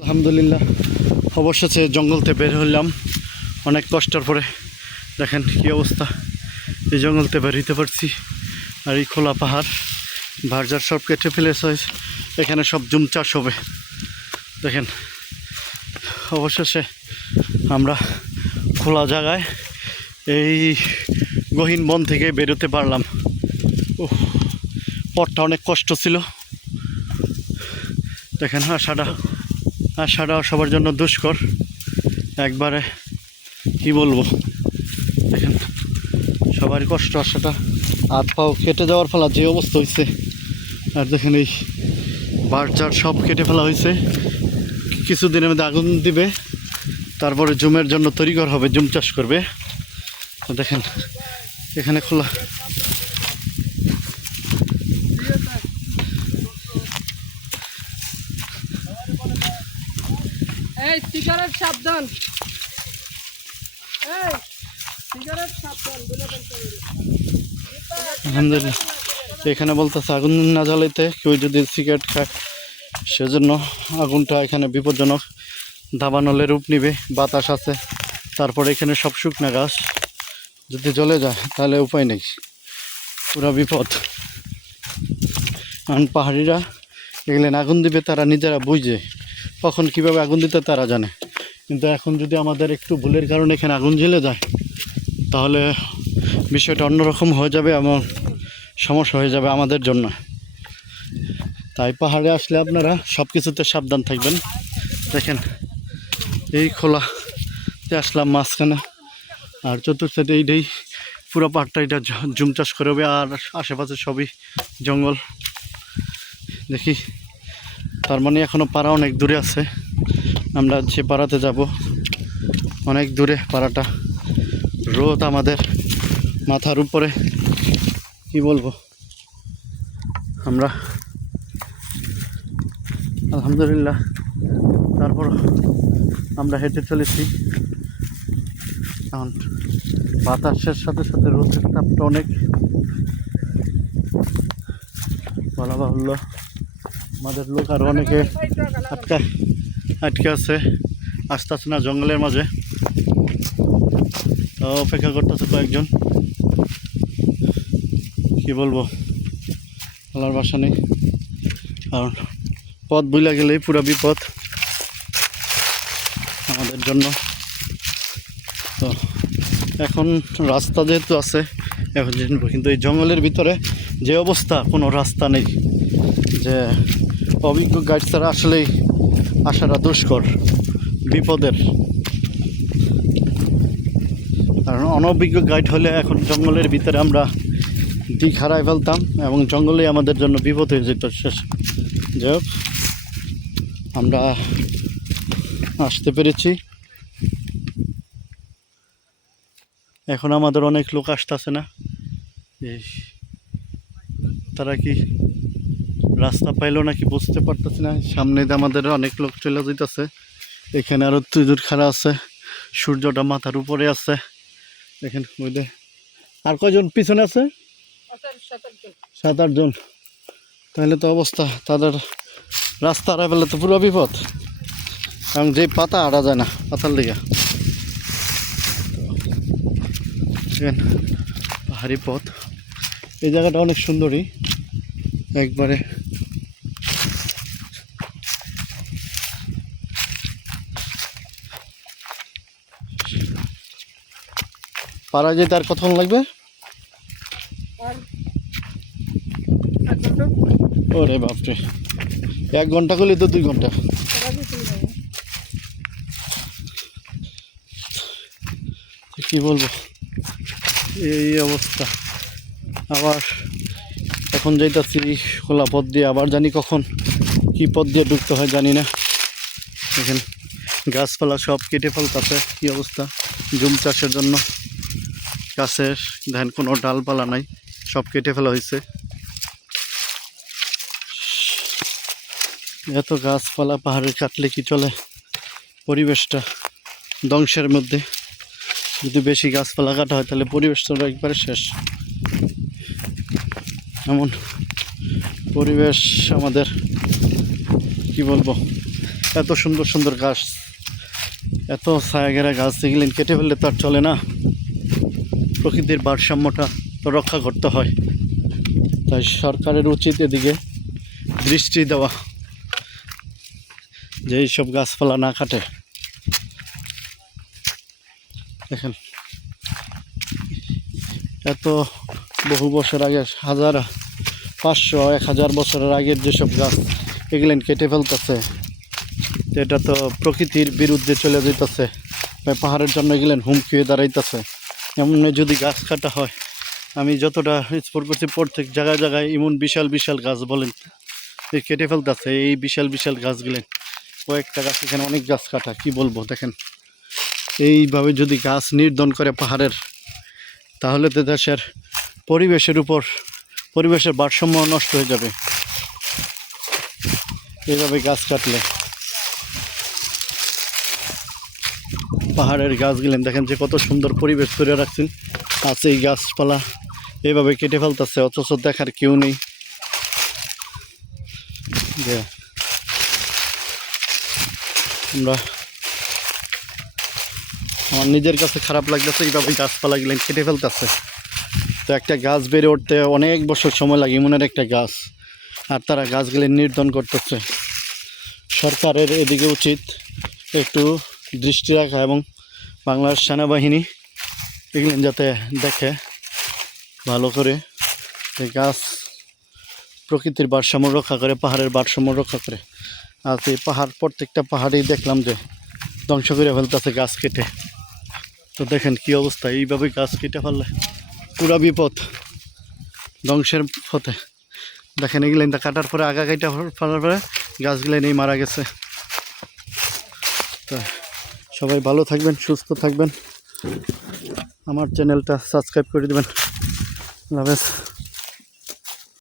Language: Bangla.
আলহামদুলিল্লাহ অবশেষে জঙ্গল থেকে বের হলাম অনেক কষ্টের পরে। দেখেন কী অবস্থা, এই জঙ্গল থেকে বের হইতে পারছি। আর এই খোলা পাহাড় ভারজার সব কেটে ফেলেছে, এখানে সব জুম চাষ হবে। দেখেন অবশেষে আমরা খোলা জায়গায় এই গহীন বন থেকে বেরোতে পারলাম। পথটা অনেক কষ্ট ছিল। দেখেন আসাটাও সবার জন্য দুষ্কর, একবারে কি বলবো। দেখেন সবারই কষ্ট, আসাটা হাত পাও কেটে যাওয়ার ফলে যে অবস্থা হয়েছে। আর দেখেন এই বাড়ঝাড় সব কেটে ফেলা হয়েছে। কিছুদিনের মধ্যে আগুন দিবে, তারপরে জুমের জন্য তৈরি করা হবে, জুম চাষ করবে। তো দেখেন এখানে খোলা সাবধান। আলহামদুলিল্লাহ এখানে বলতেছে আগুন না জ্বালাইতে, কেউ যদি সিগারেট খায় সেজন্য আগুনটা এখানে বিপজ্জনক, দাবানলে রূপ নিবে। বাতাস আছে, তারপরে এখানে সব শুকনা গাছ, যদি জ্বলে যায় তাহলে উপায় নেই, পুরা বিপদ। কারণ পাহাড়িরা এগুলো আগুন দিবে, তারা নিজেরা বুঝে কখন কীভাবে আগুন দিতে তারা জানে। কিন্তু এখন যদি আমাদের একটু ভুলের কারণে এখানে আগুন জ্বলে যায় তাহলে বিষয়টা অন্যরকম হয়ে যাবে এবং সমস্যা হয়ে যাবে আমাদের জন্য। তাই পাহাড়ে আসলে আপনারা সব কিছুতে সাবধান থাকবেন। দেখেন এই খোলাতে আসলাম মাঝখানে, আর চতুর্থ সাইডে এইটাই পুরো পাহাড়টা, এটা জুম চাষ করে হবে। আর আশেপাশে সবই জঙ্গল। দেখি তার মানে এখনও পাড়া অনেক দূরে আছে, আমরা যে পাড়াতে যাব অনেক দূরে পাড়াটা। রোদ আমাদের মাথার উপরে, কি বলবো। আমরা আলহামদুলিল্লাহ তারপর আমরা হেঁটে চলেছি। এখন বাতাসের সাথে সাথে রোদের তাপটা অনেক, বলা বাহুল্য। আমাদের লোক আরও অনেকে আটকে আছে, আসতেছে না জঙ্গলের মাঝে, অপেক্ষা করতেছে কয়েকজন। কি বলবো, বলার ভাষা নেই। কারণ পথ ভুলে গেলেই পুরো বিপদ আমাদের জন্য। তো এখন রাস্তা যেহেতু আছে এখন চিনব, কিন্তু এই জঙ্গলের ভিতরে যে অবস্থা, কোনো রাস্তা নেই। যে অভিজ্ঞ গাইড ছাড়া আসলেই আসাটা দুষ্কর, বিপদের। কারণ অনভিজ্ঞ গাইড হলে এখন জঙ্গলের ভিতরে আমরা দিক হারাই ফেলতাম এবং জঙ্গলে আমাদের জন্য বিপদ হয়ে যেত শেষ। যাই হোক আমরা আসতে পেরেছি। এখন আমাদের অনেক লোক আসতেছে না, এই তারা কি রাস্তা পাইলো নাকি বুঝতে পারতেছি না। সামনে আমাদের অনেক লোক চলে যেতেছে, এখানে আরো দূর খাড়া আছে, সূর্যটা মাথার উপরে আছে। দেখেন ওইটা আর কয়জন পিছনে আছে? 7-8 জন। তাহলে তো অবস্থা, তাদের রাস্তা হারা ফেলে তো পুরো বিপদ। কারণ যে পাতা হারা যায় না, পাতার লেগে। পাহাড়ি পথ, এই জায়গাটা অনেক সুন্দরী একবারে। পাড়া যেতে আর কতক্ষণ লাগবে? ওরে বাপরে, 1 ঘন্টা করলে তো 2 ঘন্টা। কি বলবো, এই অবস্থা। আবার এখন যাইতাছি খোলা পথ দিয়ে, আবার জানি কখন কি পথ দিয়ে ঢুকতে হয় জানি না। দেখেন গাছপালা সব কেটে ফেলতেছে, কি অবস্থা। জুম চাষের জন্য গাছের দেখেন কোনো ডালপালা নাই, সব কেটে ফেলা হয়েছে। এত গাছপালা পাহাড়ে কাটলে কি চলে, পরিবেশটা ধ্বংসের মধ্যে। যদি বেশি গাছপালা কাটা হয় তাহলে পরিবেশটা একবারে শেষ। এমন পরিবেশ আমাদের, কি বলবো, এত সুন্দর সুন্দর গাছ, এত ছায়াঘেরা গাছ, এগুলো কেটে ফেললে তো আর চলে না। প্রকৃতির ভারসাম্যটা তো রক্ষা করতে হয়। তাই সরকারের উচিত এদিকে দৃষ্টি দেওয়া, যে এইসব গাছপালা না কাটে। দেখেন এত বহু বছর আগে, 500-1000 বছরের আগের যেসব গাছ, এগুলো কেটে ফেলতেছে। এটা তো প্রকৃতির বিরুদ্ধে চলে যেতেছে। পাহাড়ের জন্য এগুলো হুমকি হয়ে দাঁড়াইতেছে। এমন যদি গাছ কাটা হয়, আমি যতটা এক্সপ্লোর করছি প্রত্যেক জায়গায় জায়গায় এমন বিশাল বিশাল গাছ বলেন এই কেটে ফেলতেছে। এই বিশাল বিশাল গাছগুলেন, কয়েকটা গাছ, এখানে অনেক গাছ কাটা, কি বলবো। দেখেন এইভাবে যদি গাছ নির্ধন করে পাহাড়ের, তাহলে তো দেশের পরিবেশের ভারসাম্য নষ্ট হয়ে যাবে এইভাবে গাছ কাটলে। পাহাড়ের গাছগুলেন দেখেন যে কত সুন্দর পরিবেশ করে রাখছেন, আছে এই গাছপালা এইভাবে কেটে ফেলতেছে, অথচ দেখার কেউ নেই। যে আমার নিজের কাছে খারাপ লাগতেছে, এইভাবে গাছপালা গেলেন কেটে ফেলতেছে। তো একটা গাছ বেড়ে উঠতে অনেক বছর সময় লাগে, এমনের একটা গাছ, আর তারা গাছগুলি নির্ধন করতেছে। সরকারের এদিকে উচিত একটু দৃষ্টি রাখা, এবং বাংলাদেশ সেনাবাহিনী এগুলো যাতে দেখে ভালো করে, যে গাছ প্রকৃতির ভারসাম্য রক্ষা করে, পাহাড়ের ভারসাম্য রক্ষা করে। আর এই পাহাড়, প্রত্যেকটা পাহাড়েই দেখলাম যে ধ্বংস করে ফেলতেছে গাছ কেটে। তো দেখেন কি অবস্থা, এইভাবে গাছ কেটে ফেললে পুরা বিপদ, ধ্বংসের পথে। দেখেন এগুলো কাটার পরে, আগা কেটে ফেলার পরে গাছগুলো নেই মারা গেছে। তো সবাই ভালো থাকবেন, সুস্থ থাকবেন, আমার চ্যানেলটা সাবস্ক্রাইব করে দেবেন। আল্লাহ হাফেজ।